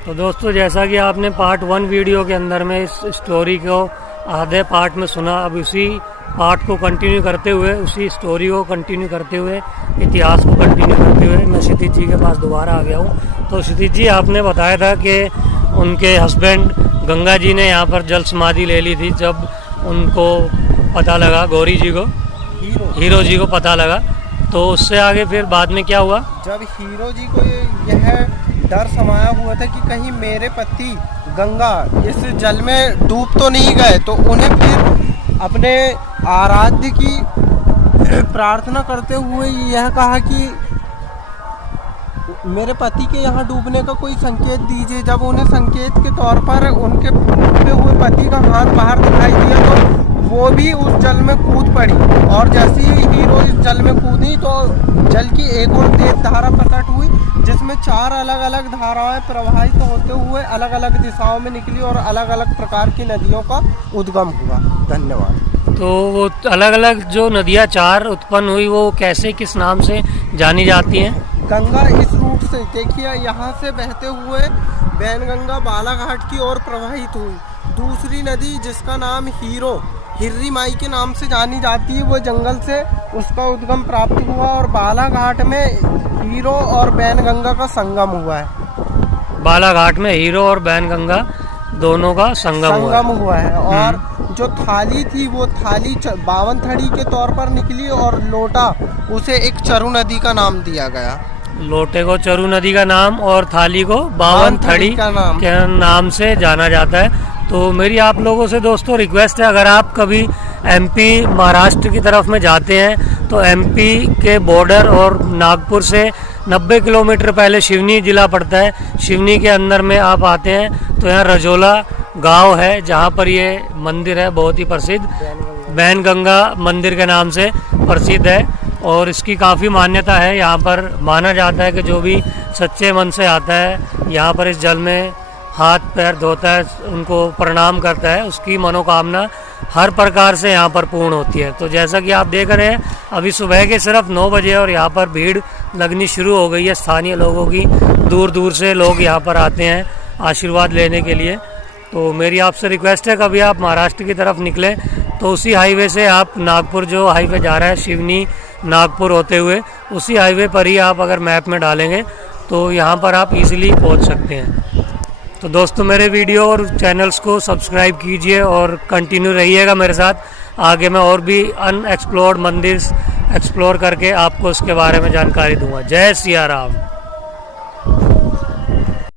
तो दोस्तों, जैसा कि आपने पार्ट 1 वीडियो के अंदर में इस स्टोरी को आधे पार्ट में सुना, अब उसी पार्ट को कंटिन्यू करते हुए, उसी स्टोरी को कंटिन्यू करते हुए, इतिहास को कंटिन्यू करते हुए मैं क्षितिज जी के पास दोबारा आ गया हूँ। तो क्षितिज जी, आपने बताया था कि उनके हस्बैंड गंगा जी ने यहाँ पर जल समाधि ले ली थी जब उनको पता लगा, गौरी जी को, हीरो जी को पता लगा। तो उससे आगे फिर बाद में क्या हुआ? जब हीरो जी को यह डर समाया हुआ था कि कहीं मेरे पति गंगा इस जल में डूब तो नहीं गए, तो उन्हें फिर अपने आराध्य की प्रार्थना करते हुए यह कहा कि मेरे पति के यहाँ डूबने का कोई संकेत दीजिए। जब उन्हें संकेत के तौर पर उनके डूबे हुए पति का हाथ बाहर दिखाई दिया तो वो भी उस जल में कूद पड़ी, और जैसे ही हीरो इस जल में कूदी तो जल की एक और तेज धारा प्रकट हुई, जिसमें 4 अलग अलग धाराएं प्रवाहित होते हुए अलग अलग दिशाओं में निकली और अलग अलग प्रकार की नदियों का उद्गम हुआ। धन्यवाद। तो वो अलग अलग जो नदियाँ 4 उत्पन्न हुई, वो कैसे, किस नाम से जानी जाती हैं? गंगा इस रूट से, देखिए, यहाँ से बहते हुए बैनगंगा बालाघाट की ओर प्रवाहित हुई। दूसरी नदी जिसका नाम हिर्री माई के नाम से जानी जाती है, वो जंगल से उसका उद्गम प्राप्त हुआ, और बालाघाट में हीरो और बैनगंगा का संगम हुआ है। बालाघाट में हीरो और बैनगंगा दोनों का संगम हुआ है। और जो थाली थी वो थाली 52 थड़ी के तौर पर निकली, और लोटा उसे एक चरु नदी का नाम दिया गया। लोटे को चरु नदी का नाम और थाली को 52 थड़ी के नाम से जाना जाता है। तो मेरी आप लोगों से दोस्तों रिक्वेस्ट है, अगर आप कभी एमपी महाराष्ट्र की तरफ में जाते हैं तो एमपी के बॉर्डर और नागपुर से 90 किलोमीटर पहले शिवनी जिला पड़ता है। शिवनी के अंदर में आप आते हैं तो यहाँ रजोला गांव है, जहाँ पर ये मंदिर है बहुत ही प्रसिद्ध, बैनगंगा मंदिर के नाम से प्रसिद्ध है, और इसकी काफ़ी मान्यता है। यहाँ पर माना जाता है कि जो भी सच्चे मन से आता है यहाँ पर इस जल में हाथ पैर धोता है, उनको प्रणाम करता है, उसकी मनोकामना हर प्रकार से यहाँ पर पूर्ण होती है। तो जैसा कि आप देख रहे हैं, अभी सुबह के सिर्फ 9 बजे और यहाँ पर भीड़ लगनी शुरू हो गई है स्थानीय लोगों की। दूर दूर से लोग यहाँ पर आते हैं आशीर्वाद लेने के लिए। तो मेरी आपसे रिक्वेस्ट है, कभी आप महाराष्ट्र की तरफ निकलें तो उसी हाईवे से आप नागपुर, जो हाईवे जा रहा है शिवनी नागपुर होते हुए, उसी हाईवे पर ही आप अगर मैप में डालेंगे तो यहाँ पर आप इजीली पहुँच सकते हैं। तो दोस्तों, मेरे वीडियो और चैनल्स को सब्सक्राइब कीजिए और कंटिन्यू रहिएगा मेरे साथ। आगे मैं और भी अनएक्सप्लोर्ड मंदिर एक्सप्लोर करके आपको उसके बारे में जानकारी दूंगा। जय सिया राम।